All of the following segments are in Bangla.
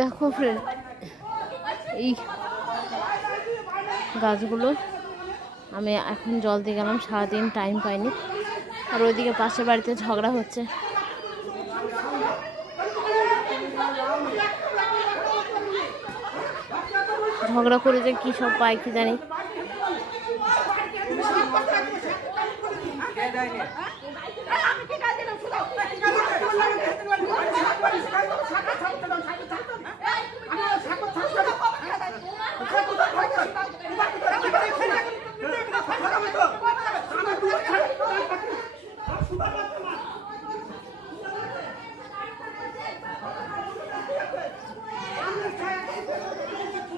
দেখো ফ্রেন্ড, এই গাছগুলো আমি এখন জল দিয়ে গেলাম, সারাদিন টাইম পাইনি। আর ওইদিকে পাশের বাড়িতে ঝগড়া হচ্ছে। ঝগড়া করে যে কী সব পায় কি জানি।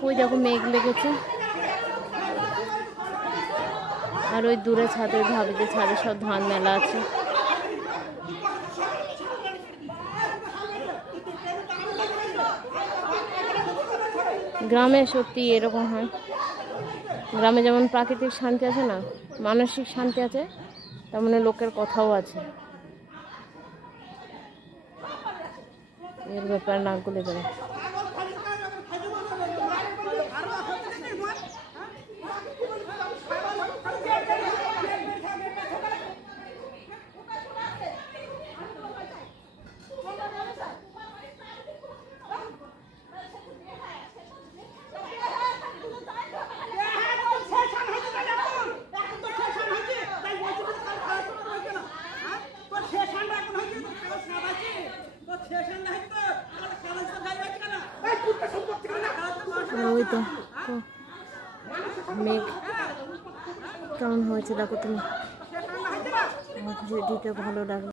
ওই দেখো মেঘ লেগেছে, আর ওই দূরে ছাদে ভাবিতে ছাদে সব ধান মেলা আছে। গ্রামে সত্যি এরকম হয়। গ্রামে যেমন প্রাকৃতিক শান্তি আছে না, মানসিক শান্তি আছে, তেমন লোকের কথাও আছে। এর ব্যাপার না গুলে বেড়ে ওই তো মেঘ কেমন হয়েছে দেখো তুমি। আমার ভিডিওটা ভালো লাগলো।